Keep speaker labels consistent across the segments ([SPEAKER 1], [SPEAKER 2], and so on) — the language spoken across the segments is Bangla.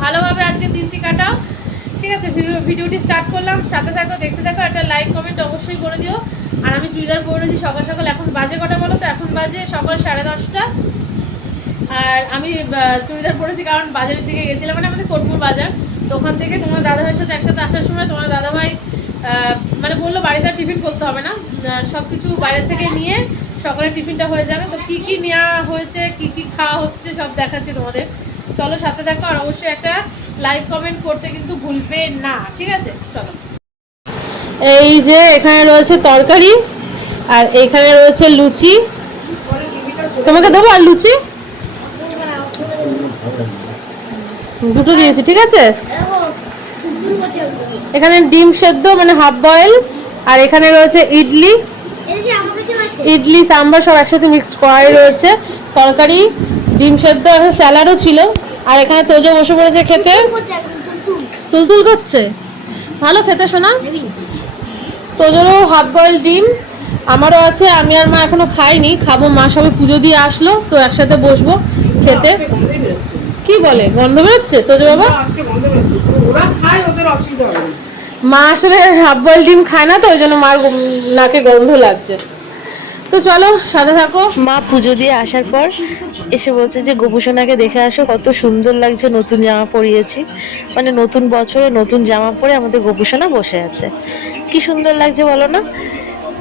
[SPEAKER 1] ভালোভাবে আজকে দিনটি কাটাও। ঠিক আছে, ভিডিও- ভিডিওটি স্টার্ট করলাম। সাথে থাকো, দেখতে থাকো, একটা লাইক কমেন্ট অবশ্যই করে দিও। আর আমি চুড়িদার পরেছি সকাল সকাল, এখন বাজে কটা বলো তো? এখন বাজে সকাল সাড়ে দশটা। আর আমি চুড়িদার পরেছি কারণ বাজারের দিকে গেছিলাম মানে আমাদের কোটপুর বাজার। তো ওখান থেকে তোমার দাদাভাইয়ের সাথে একসাথে আসার সময় তোমার দাদাভাই মানে বলল বাড়িতে আর টিফিন করতে হবে না। সব কিছু বাইরে থেকে নিয়ে সকালে টিফিনটা হয়ে যাবে। তো কি কি নেওয়া হয়েছে, কি কি খাওয়া হচ্ছে সব দেখাচ্ছি তোমাদের। চলো সাথে দেখো আর অবশ্যই একটা লাইক কমেন্ট করতে কিন্তু ভুলবে না। ঠিক আছে? চলো। এই যে এখানে রয়েছে তরকারি আর এখানে রয়েছে লুচি। তোমাকে দেবো আর লুচি? দুটো দিয়েছি ঠিক আছে? এখানে ডিম সেদ্ধ মানে হাফ বয়েল আর এখানে রয়েছে ইডলি। ইডলি সাম্বার সব একসাথে মিক্স করাই রয়েছে। তরকারি ডিম সেদ্ধ এখানে স্যালাডও ছিল। আর এখানে তোজো বসে পড়েছে খেতে। তুলতুল করছে ভালো খেতে শোনা তোজোরও হাফ বয়েল ডিম। আমারও আছে আমি আর মা এখনও খাইনি। খাব মা সবে পুজো দিয়ে আসলো তো একসাথে বসবো খেতে। কি বলে? গন্ধ বেরোচ্ছে তোজো বাবা। মা আসলে হাফ বয়েল ডিম খায় না তো ওই জন্য মার নাকে গন্ধ লাগছে। তো চলো, সাথে থাকো।
[SPEAKER 2] মা পুজো দিয়ে আসার পর এসে বলছে যে গোপুসোনাকে দেখে আসো, কত সুন্দর লাগছে, নতুন জামা পরিয়েছি। মানে নতুন বছরে নতুন জামা পরে আমাদের গোপুসোনা বসে আছে। কি সুন্দর লাগছে বলো না?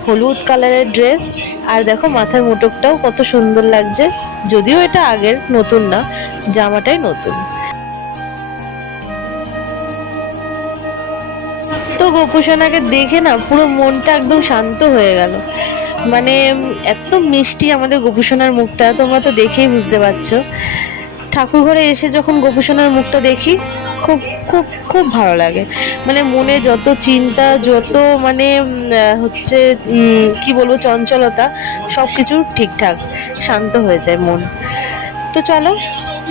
[SPEAKER 2] হলুদ কালারের ড্রেস, আর দেখো মাথার মুটকটাও কত সুন্দর লাগছে। যদিও এটা আগের, নতুন না, জামাটাই নতুন। তো গোপুসোনাকে দেখে না পুরো মনটা একদম শান্ত হয়ে গেল। মানে এত মিষ্টি আমাদের গোপুসোনার মুখটা, তোমরা তো দেখেই বুঝতে পারছ। ঠাকুর ঘরে এসে যখন গোপুসোনার মুখটা দেখি, খুব খুব খুব ভালো লাগে। মানে মনে যত চিন্তা, যত মানে হচ্ছে কি বলব, চঞ্চলতা সব কিছু ঠিকঠাক, শান্ত হয়ে যায় মন। তো চলো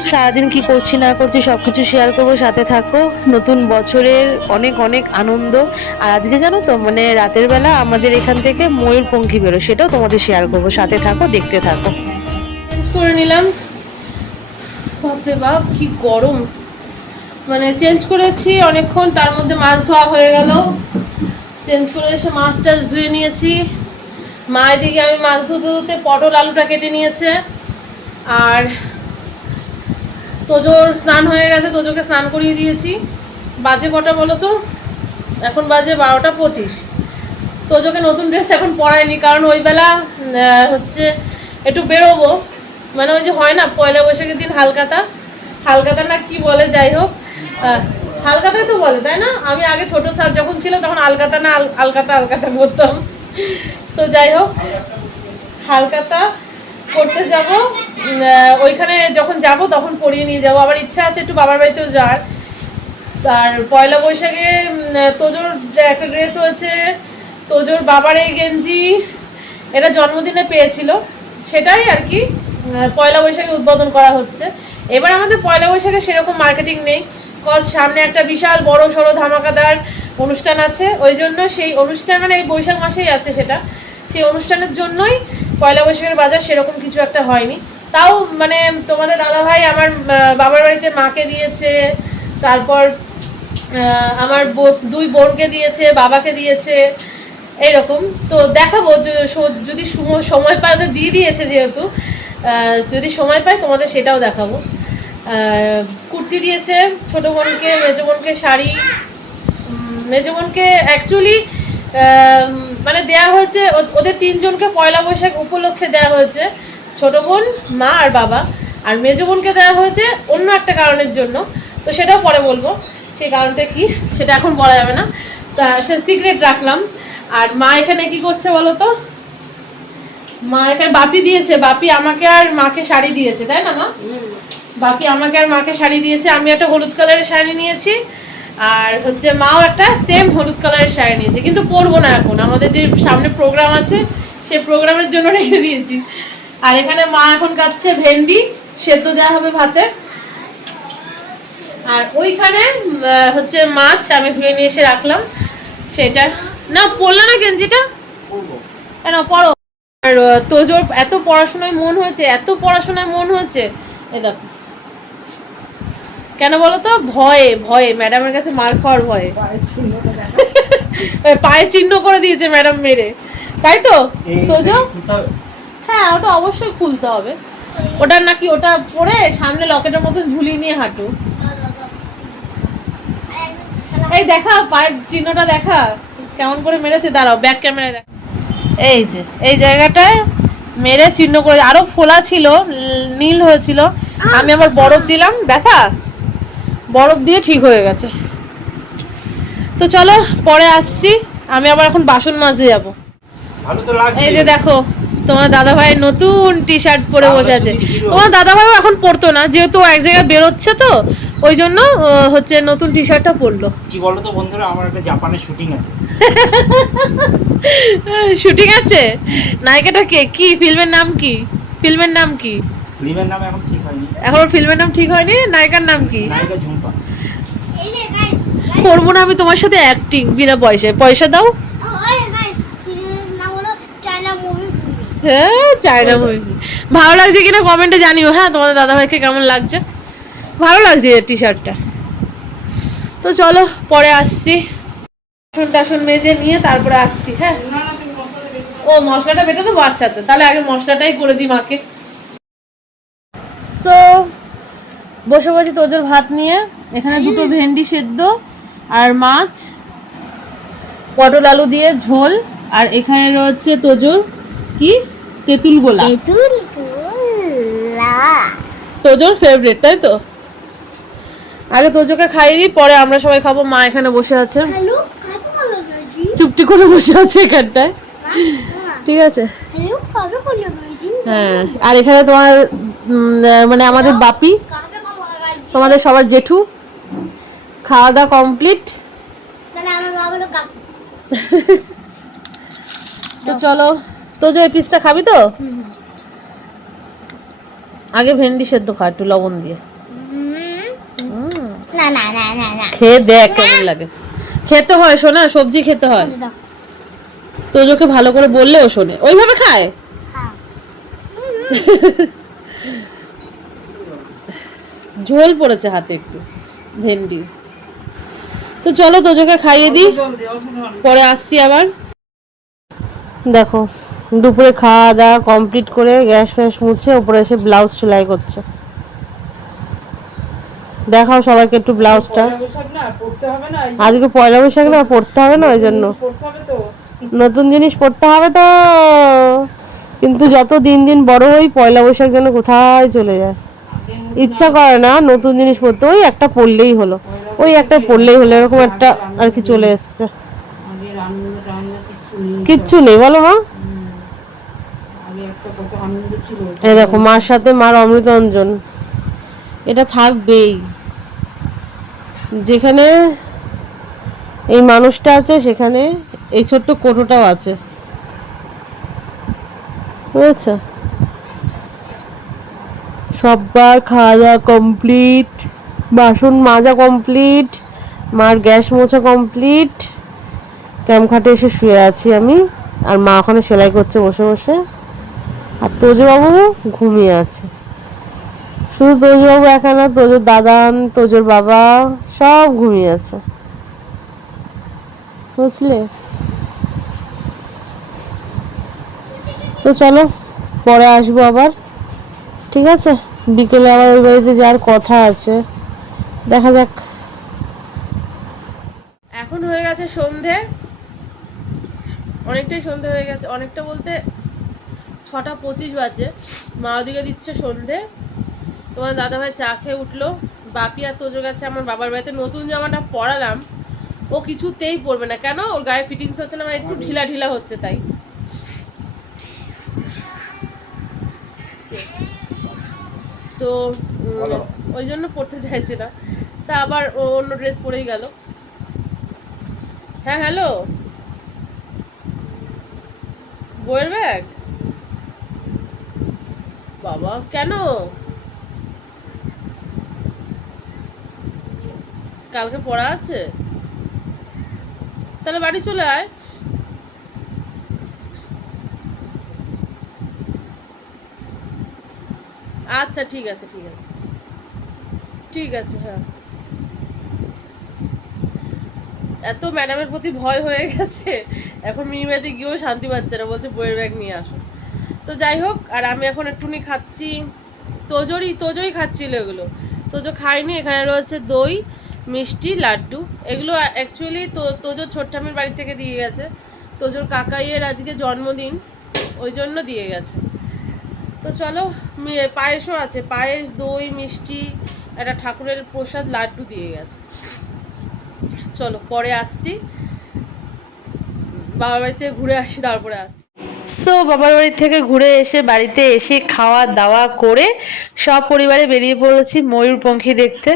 [SPEAKER 2] সারাদিন কি করছি, না করছি সব কিছু শেয়ার করব, সাথে থাকো। নতুন বছরের অনেক অনেক আনন্দ। আর আজকে জানো তো মানে রাতের বেলা আমাদের এখান থেকে ময়ূর ময়ূরপঙ্খী বেরো সেটাও তোমাদের শেয়ার করব। সাথে থাকো, দেখতে থাকো।
[SPEAKER 1] করে নিলাম। বাপরে বাপ, কি গরম। মানে চেঞ্জ করেছি অনেকক্ষণ, তার মধ্যে মাছ ধোয়া হয়ে গেল। চেঞ্জ করে এসে মাছ টাছ ধুয়ে নিয়েছি। মা এদিকে আমি মাছ ধুতে ধুতে পটল, আলুটা কেটে নিয়েছে। আর তোজোর স্নান হয়ে গেছে, তোজোকে স্নান করিয়ে দিয়েছি। বাজে কটা বলো তো? এখন বাজে বারোটা পঁচিশ। তোজোকে নতুন ড্রেস এখন পরায়নি কারণ ওই বেলা হচ্ছে একটু বেরোবো। মানে ওই যে হয় না, পয়লা বৈশাখের দিন হালকাতা। হালকাতা না কি বলে, যাই হোক। হালকাতাই তো বলে, তাই না? আমি আগে ছোট স্যার যখন ছিল, তখন আলকাতা না, আল- আলকাতা আলকাতা করতাম। তো যাই হোক, হালকাতা করতে যাব। ওইখানে যখন যাব তখন পরিয়ে নিয়ে যাব। আবার ইচ্ছা আছে একটু বাবার বাড়িতেও যাওয়ার। আর পয়লা বৈশাখে তোজোর একটা ড্রেস হয়েছে, তোজোর বাবার এই গেঞ্জি। এটা জন্মদিনে পেয়েছিল। সেটাই আর কি পয়লা বৈশাখে উদ্বোধন করা হচ্ছে। এবার আমাদের পয়লা বৈশাখে সেরকম মার্কেটিং নেই। কজ সামনে একটা বিশাল বড় সড়ো ধামাকাদার অনুষ্ঠান আছে। ওই জন্য সেই অনুষ্ঠান মানে এই বৈশাখ মাসেই আছে সেটা। সেই অনুষ্ঠানের জন্যই পয়লা বৈশাখের বাজার সেরকম কিছু একটা হয়নি। তাও মানে তোমাদের দাদাভাই আমার বাবার বাড়িতে মাকে দিয়েছে, তারপর আমার দুই বোনকে দিয়েছে, বাবাকে দিয়েছে, এইরকম। তো দেখাবো যদি সুম- সময় পায় ওদের দিয়ে দিয়েছে যেহেতু যদি সময় পায় তোমাদের সেটাও দেখাবো। কুর্তি দিয়েছে, ছোট বোনকে, মেজো বোনকে শাড়ি। মেজো বোনকে অ্যাকচুয়ালি মানে দেয়া হয়েছে ওদের তিনজনকে পয়লা বৈশাখ উপলক্ষে দেওয়া হয়েছে। ছোট বোন, মা আর বাবা। আর মেজো বোনকে দেওয়া হয়েছে অন্য একটা কারণের জন্য। তো সেটাও পরে বলব। সেই কারণটা কি? সেটা এখন বলা যাবে না। তা সে সিক্রেট রাখলাম। আর মা এখানে কি করছে বলো তো? মা এখানে বাপি দিয়েছে। বাপি আমাকে আর মাকে শাড়ি দিয়েছে, তাই না মা? বাপি আমাকে আর মাকে শাড়ি দিয়েছে। আমি একটা হলুদ কালারের শাড়ি নিয়েছি। আর হচ্ছে মাও একটা সেম হলুদ কালারের শাড়ি নিয়েছে। কিন্তু পরবো না এখন। আমাদের যে সামনে প্রোগ্রাম আছে সেই প্রোগ্রামের জন্য রেখে দিয়েছি। আর এখানে মা এখন কাটছে ভেন্ডি সেদ্ধ দেওয়া হবে ভাতে। আর ওইখানে হচ্ছে মাছ আমি ধুয়ে নিয়ে এসে রাখলাম সেটা। না পড়লে না গেঞ্জিটা? কেন পড়ো। আর তোজোর এত পড়াশোনায় মন হয়েছে এত পড়াশোনায় মন হয়েছে। এই দেখো। কেন বলো তো? ভয়ে ভয়ে ম্যাডামের কাছে মার খাওয়ার ভয়ে। পায়ে চিহ্ন করে দিয়েছে ম্যাডাম মেরে। তাই তো? তোজো? হ্যাঁ ওটা অবশ্যই খুলতে হবে। ওটা নাকি ওটা পরে সামনে লকেটের মতন ঝুলিয়ে নিয়ে হাঁটু। এই দেখা পায়ের চিহ্নটা দেখা। কেমন করে মেরেছে দাঁড়াও ব্যাক ক্যামেরায় দেখ। এই যে এই জায়গাটায় মেরে চিহ্ন করে আরও ফোলা ছিল নীল হয়েছিল। আমি আবার বরফ দিলাম ব্যথা? বরফ দিয়ে ঠিক হয়ে গেছে। তো চলো পরে আসছি। আমি আবার এখন বাসন মাজতে যাব। এই যে দেখো তোমার দাদা ভাই নতুন টি শার্ট পরে বসে আছে। তোমার দাদা ভাইও এখন পরতো না যেহেতু এক জায়গায় বেরোচ্ছে তো ওই জন্য হচ্ছে নতুন টি শার্টটা পরলো।
[SPEAKER 3] কি বলো তো বন্ধুরা আমার একটা জাপানের শুটিং আছে।
[SPEAKER 1] শুটিং আছে? নায়িকাটা কে? কি? ফিল্মের নাম কি? ফিল্মের নাম কি?
[SPEAKER 3] ফিল্মের নাম এখন ঠিক হয়নি।
[SPEAKER 1] এখন ফিল্মের নাম ঠিক হয়নি? নায়িকার নাম কি?
[SPEAKER 3] নায়িকা ঝুম্পা।
[SPEAKER 4] এই যে গাইস
[SPEAKER 1] করব না আমি তোমার সাথে অ্যাক্টিং বিনা পয়সায়। পয়সা দাও
[SPEAKER 4] ওই গাইস ফিল্মের নাম হলো চায়না মুভি ফিল্ম
[SPEAKER 1] হ্যাঁ চায়না মুভি। ভালো লাগছে কিনা কমেন্টে জানিও। হ্যাঁ তোমাদের দাদা ভাইকে কেমন লাগছে? ভালো লাগছে টি শার্টটা তো চলো পরে আসছি। বাসন টাসন মেজে নিয়ে তারপরে আসছি হ্যাঁ। ও মশলাটা বেটে তো আচ্ছা আচ্ছা। তাহলে আগে মশলাটাই করে দিই মাকে। সো বসে বসে তোজোর ভাত নিয়ে এখানে দুটো ভেন্ডি সেদ্ধ আর মাছ পটল আলু দিয়ে ঝোল আর এখানে রয়েছে তোজোর কি? তেঁতুল গোলা।
[SPEAKER 4] তেতুল ফুলা
[SPEAKER 1] তোজোর ফেভারিট তাই তো? আগে তোজোকে খাইয়ে দিই পরে আমরা সবাই খাব। মা এখানে বসে আছে। চুপটি করে বসে আছে এখানটায়। ঠিক আছে। হ্যাঁ আর এখানে তোমার মানে আমাদের বাপি তোমাদের সবার জেঠু। খাওয়া দাওয়া কমপ্লিট তো চলো। তো যে এই পিসটা খাবি তো? আগে ভেন্ডি সেদ্ধ খা একটু লবণ দিয়ে।
[SPEAKER 4] না না না না না।
[SPEAKER 1] খেয়ে দেখ কেমন লাগে। খেতে হয় শোনা সবজি খেতে হয়। তোজোকে ভালো করে বললেও শোনে। ওইভাবে খায়?
[SPEAKER 4] হ্যাঁ।
[SPEAKER 1] ঝোল পড়েছে হাতে একটু ভেন্ডি। তো চলো তোজোকে খাইয়ে দিই। পরে আসছি আবার। দেখো দুপুরে খাওয়া দাওয়া কমপ্লিট করে গ্যাস ফ্যাস মুছে ওপরে এসে ব্লাউজ সেলাই করছে। দেখাও সবাইকে একটু ব্লাউজটা আজকে পয়লা বৈশাখ না পড়তে হবে না ওই জন্য। নতুন জিনিস পড়তে হবে তো। কিন্তু যত দিন দিন বড় হই পয়লা বৈশাখ যেন কোথায় চলে যায়। ইচ্ছা করে না নতুন জিনিস পড়তে। ওই একটা পড়লেই হলো। ওই একটা পড়লেই হলো এরকম একটা আর কি চলে এসছে। কিচ্ছু নেই বলো মা।
[SPEAKER 5] আনন্দ ছিল
[SPEAKER 1] এই দেখো, মার সাথে মার অমৃতঞ্জন। এটা থাকবেই। যেখানে এই মানুষটা আছে, সেখানে এই ছোট্ট কোটোটাও আছে। বুঝেছ? সববার খাওয়া দাওয়া কমপ্লিট বাসন মাজা কমপ্লিট মার গ্যাস মোছা কমপ্লিট ক্যাম খাটে এসে শুয়ে আছি আমি, আর মা ওখানে সেলাই করছে বসে বসে। আর তোজবাবু ঘুমিয়ে আছে। শুধু তোজবাবু একা না, তোজোর দাদান, তোজোর বাবা সব ঘুমিয়ে আছে। বুঝলে? তো চলো, পরে আসব আবার। ঠিক আছে? বিকেলে আবার ওই বাড়িতে যাওয়ার কথা আছে। দেখা যাক। এখন হয়ে গেছে সন্ধে। অনেকটাই সন্ধে হয়ে গেছে। অনেকটা বলতে ছটা পঁচিশ বাজে। মা ওদিকে দিচ্ছে সন্ধে। তোমার দাদাভাই চা খেয়ে উঠল। বাপি আর তোজো গেছে আমার বাবার বাড়িতে। নতুন জামাটা পরালাম। ও কিছুতেই পরবে না। কেন? ওর গায়ে ফিটিংস হচ্ছে না আমার একটু ঢিলা ঢিলা হচ্ছে তাই। তো ওই জন্য পড়তে চাইছে না। তা আবার ও অন্য ড্রেস পরেই গেল। হ্যাঁ হ্যালো বইয়ের ব্যাগ বাবা। কেন? কালকে পড়া আছে? তাহলে বাড়ি চলে আয়। আচ্ছা ঠিক আছে ঠিক আছে। ঠিক আছে হ্যাঁ। এত ম্যাডামের প্রতি ভয় হয়ে গেছে। এখন মিনিমাতে গিয়েও শান্তি পাচ্ছে না। বলছে বইয়ের ব্যাগ নিয়ে আসো। তো যাই হোক, আর আমি এখন একটুনি খাচ্ছি। তোজোরই তোজোই খাচ্ছিল এগুলো। তোজো খাইনি, এখানে রয়েছে দই, মিষ্টি, লাড্ডু। এগুলো অ্যাকচুয়ালি তো তোজোর ছোট্টামের বাড়ি থেকে দিয়ে গেছে। তোজোর কাকাইয়ের আজকে জন্মদিন, ওই জন্য দিয়ে গেছে। তো চলো পায়েসও আছে। পায়েস, দই, মিষ্টি, একটা ঠাকুরের প্রসাদ, লাড্ডু দিয়ে গেছে। চলো, পরে আসছি। বাবার বাড়িতে ঘুরে আসি, তারপরে আসছি।
[SPEAKER 2] সো বাবার বাড়ি থেকে ঘুরে এসে বাড়িতে এসে খাওয়া দাওয়া করে সব পরিবারে বেরিয়ে পড়েছি ময়ূরপঙ্খী দেখতে।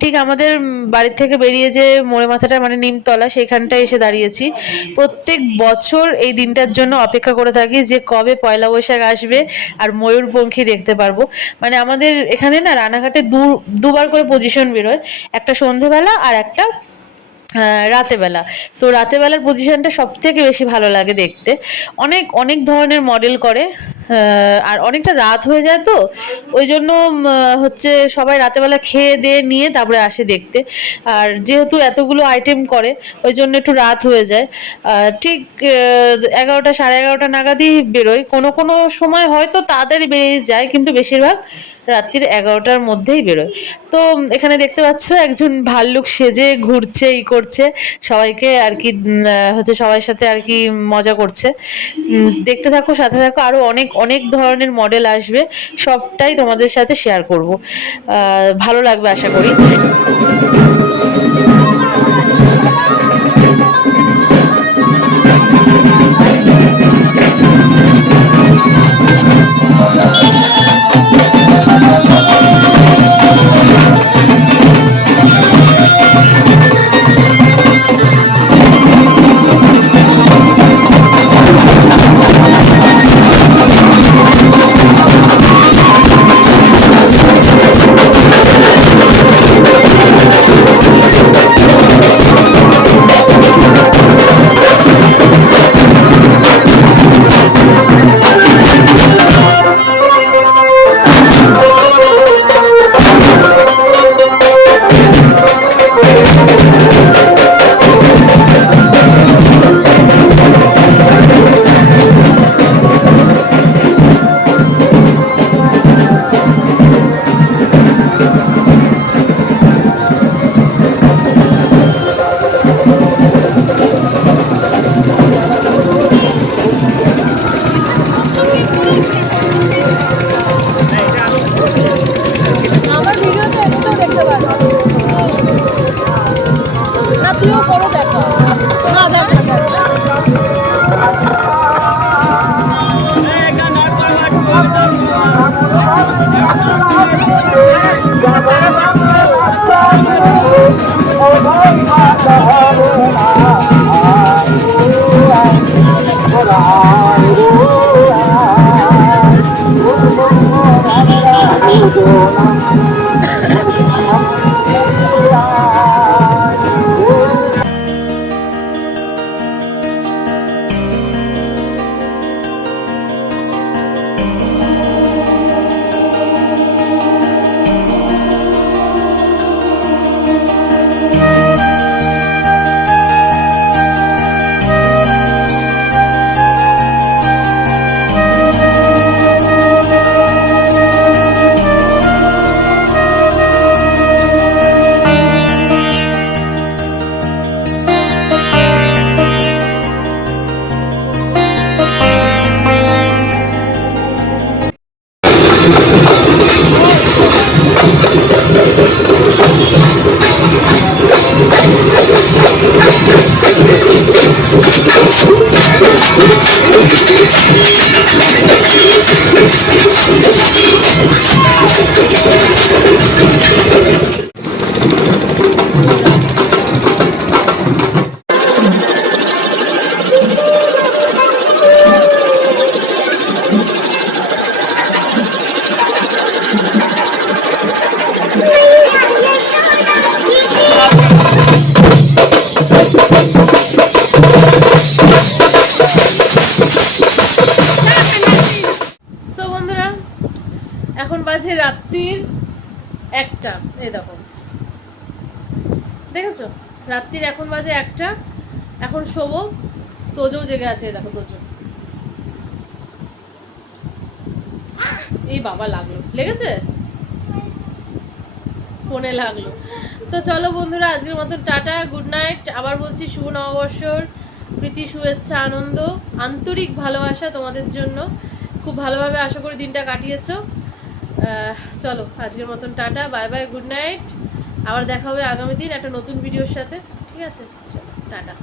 [SPEAKER 2] ঠিক আমাদের বাড়ি থেকে বেরিয়ে যে মোড়ে মাথাটা মানে নিমতলা সেখানটায় এসে দাঁড়িয়েছি। প্রত্যেক বছর এই দিনটার জন্য অপেক্ষা করে থাকি যে কবে পয়লা বৈশাখ আসবে আর ময়ূরপঙ্খী দেখতে পারব। মানে আমাদের এখানে না রানাঘাটে দু, দুবার করে পজিশন বেরোয়। একটা সন্ধেবেলা আর একটা রাতেবেলা। তো রাতেবেলার পজিশনটা সব থেকে বেশি ভালো লাগে দেখতে। অনেক অনেক ধরনের মডেল করে। আর অনেকটা রাত হয়ে যায় তো, ওই জন্য হচ্ছে সবাই রাতেবেলা খেয়ে দিয়ে নিয়ে তারপরে আসে দেখতে। আর যেহেতু এতগুলো আইটেম করে, ওই জন্য একটু রাত হয়ে যায়। ঠিক এগারোটা, সাড়ে এগারোটা নাগাদই বেরোয় কোনো কোনো সময় হয়তো তাড়াতাড়ি বেরিয়ে যায়, কিন্তু বেশিরভাগ রাত্রির এগারোটার মধ্যেই বেরোয়। তো এখানে দেখতে পাচ্ছ, একজন ভাল্লুক সেজে ঘুরছে, ই করছে। সবাইকে আর কি হচ্ছে সবার সাথে আর কি মজা করছে। দেখতে থাকো, সাথে থাকো। আরও অনেক অনেক ধরনের মডেল আসবে সবটাই তোমাদের সাথে শেয়ার করব। ভালো লাগবে আশা করি।
[SPEAKER 1] এখন শোবো। তোজও জেগে আছে, দেখো তোজো। এই বাবা লাগল। লেগেছে? ফোনে লাগল। তো চলো বন্ধুরা, আজকের মতন টাটা, গুড নাইট। আবার বলছি, শুভ নববর্ষর। প্রীতি, শুভেচ্ছা, আনন্দ, আন্তরিক ভালোবাসা তোমাদের জন্য। খুব ভালোভাবে আশা করি দিনটা কাটিয়েছো। চলো, আজকের মতন tata, bye bye, good night. আবার দেখা হবে আগামী দিন একটা নতুন ভিডিওর সাথে। ঠিক আছে? চলো, টাটা।